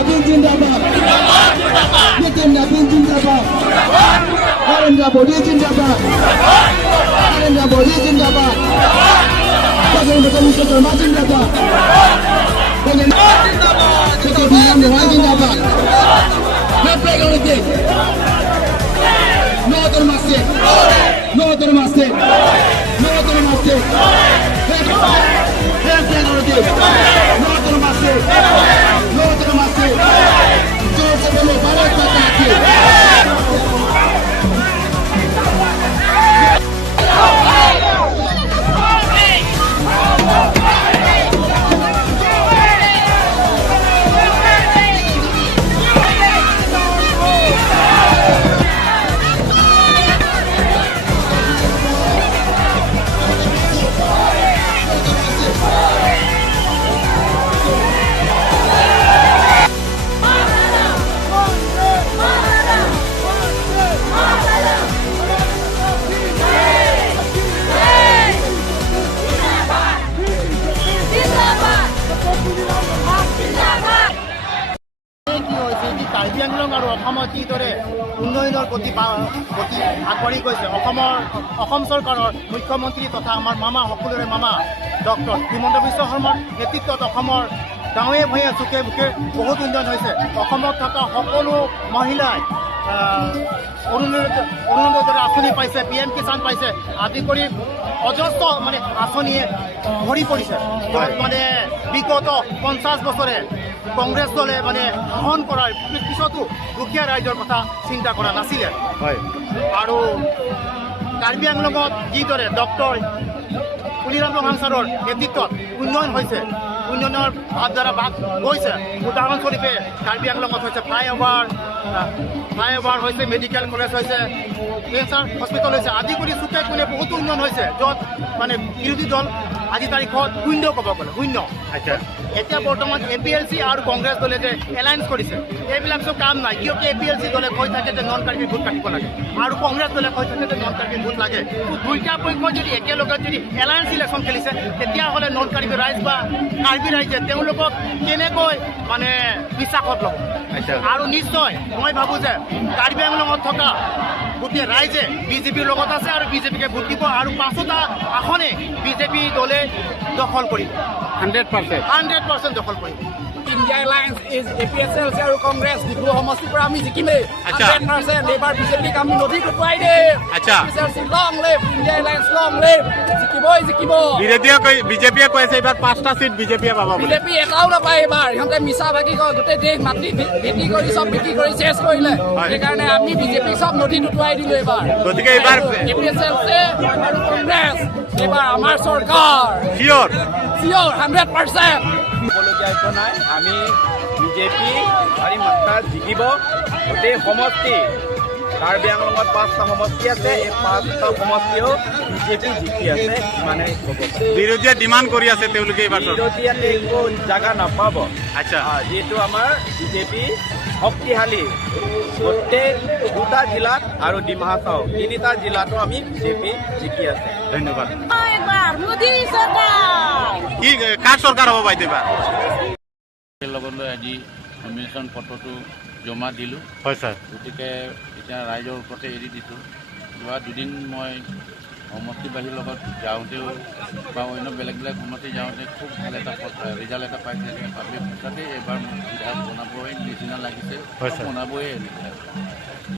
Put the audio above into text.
नवीन जिंदाबाद नितिन नवीन जिंदाबाद नरेंद्र मोदी जिंदाबाद नरेंद्र मोदी जिंदाबाद प्रधानमंत्री शर्मा जिंदाबाद जिंदाबाद No democracy. No democracy. No democracy. No democracy. No democracy. जो से बोले भारत माता की কাৰ্বি আংলং আৰু অসমত যিদৰে উন্নয়নৰ গতি আগবাঢ়ি গৈছে অসম চৰকাৰৰ মুখ্যমন্ত্ৰী তথা আমাৰ মামা সকলোৰে মামা ডক্টৰ হিমন্ত বিশ্ব শৰ্মাৰ নেতৃত্বত অসমৰ গাঁৱে ভূঞে চুকে বুকে বহুত উন্নয়ন হৈছে। অসমত থকা সকলো মহিলাই অৰুণোদয় আঁচনি পাইছে, PM কিষাণ পাইছে আদি কৰি অজস্ৰ মানে আঁচনিয়ে ভৰি পৰিছে। মানে বিগত 50 বছৰে কংগ্ৰেছ দলে মানে শাসন কৰাৰ পিছতো দুখীয়া ৰাইজৰ কথা চিন্তা কৰা নাছিলে। আৰু কাৰ্বি আংলঙত যিদৰে ডক্টৰ কুলিৰাম ৰঙাংচাৰৰ নেতৃত্বত উন্নয়ন হৈছে, উন্নয়নৰ ভাৱধাৰা বাদ গৈছে। উদাহৰণস্বৰূপে কাৰ্বি আংলঙত হৈছে ফ্লাইঅভাৰ হৈছে, মেডিকেল কলেজ হৈছে, কেঞ্চাৰ হস্পিটেল হৈছে আদি কৰি চুকে কোণে বহুতো উন্নয়ন হৈছে, য'ত মানে বিৰোধী দল আজি তাৰিখত শূন্য ক'ব গ'লে শূন্য। এতিয়া বৰ্তমান APLC আৰু কংগ্ৰেছ দলে যে এলায়েন্স কৰিছে এইবিলাক চব কাম নাই, কিয় APLC দলে কৈ থাকে যে নন কাৰ্বি ভোট কাটিব লাগে আৰু কংগ্ৰেছ দলে কৈ থাকে যে নন কাৰ্বি ভোট লাগে। দুইটা পক্ষ যদি একেলগে যদি এলায়েন্স ইলেকশ্যন খেলিছে তেতিয়াহ'লে নন কাৰ্বি ৰাইজ বা কাৰ্বি ৰাইজে তেওঁলোকক কেনেকৈ মানে বিশ্বাসত ল'ব। আৰু নিশ্চয় মই ভাবোঁ যে কাৰ্বি আংলঙত থকা গোটেই ৰাইজে BJPৰ লগত আছে আৰু BJPকে ভোট দিব আৰু 5টা আসনে BJP দলে দখল কৰিব। 100% দখল কৰিব। India Alliance is APSL আৰু কংগ্ৰেছ ডিব্ৰু সমষ্টিৰ পৰা আমি জিকিমেই 100%। এইবাৰ বিজেপিক আমি নদীত উটুৱাই দিম। APSL long live, India Alliance long live, জিকিব। বিজেপিয়ে কৈছে এইবাৰ 5টা সিট বিজেপিয়ে পাব। বিজেপি এটাও নাপায় এইবাৰ, সিহঁতে মিছা ভাগি কয় গোটেই দেশ মাটি ভেটি কৰি চব বিক্ৰী কৰি চেছ কৰিলে। সেইকাৰণে আমি বিজেপিক চব নদীত উটুৱাই দিলো এইবাৰ। গতিকে এইবাৰ APSL আৰু কংগ্ৰেছ এইবাৰ আমাৰ চৰকাৰ চিয়ৰ 100%। ক'বলগীয়া নাই, আমি বিজেপি ভাৰী মাত্ৰাত জিকিব। গোটেই সমষ্টি কাৰ্বি আংলঙত 5টা সমষ্টি আছে, এই 5টা সমষ্টিও বিজেপি জিকি আছে, মানে ক'ব পাৰি। বিৰোধীয়ে ডিমাণ্ড কৰি আছে তেওঁলোকে এইবাৰ বিৰোধীয়ে একো জাগা নাপাব। আচ্ছা, যিহেতু আমাৰ বিজেপি শক্তিশালী গোটেই 2টা জিলাত আৰু ডিমা হাছাও 3টা জিলাতো আমি বিজেপি জিকি আছে। ধন্যবাদ। মোদী চৰকাৰ কি কাৰ চৰকাৰ হ'ব বাইদেউ এইবাৰ? লগলৈ আজি নমিনেশ্যন পত্ৰটো জমা দিলোঁ। হয় ছাৰ। গতিকে এতিয়া ৰাইজৰ ওপৰতে এৰি দিছোঁ। যোৱা দুদিন মই সমষ্টিবাসীৰ লগত যাওঁতেও বা অন্য বেলেগ সমষ্টি যাওঁতে খুব ভাল এটা ৰিজাল্ট এটা পাইছে। ভাবি সঁচাকৈ এইবাৰ মোৰ সুবিধা বনাবই নিচিনা লাগিছে, বনাবই এনেকৈ।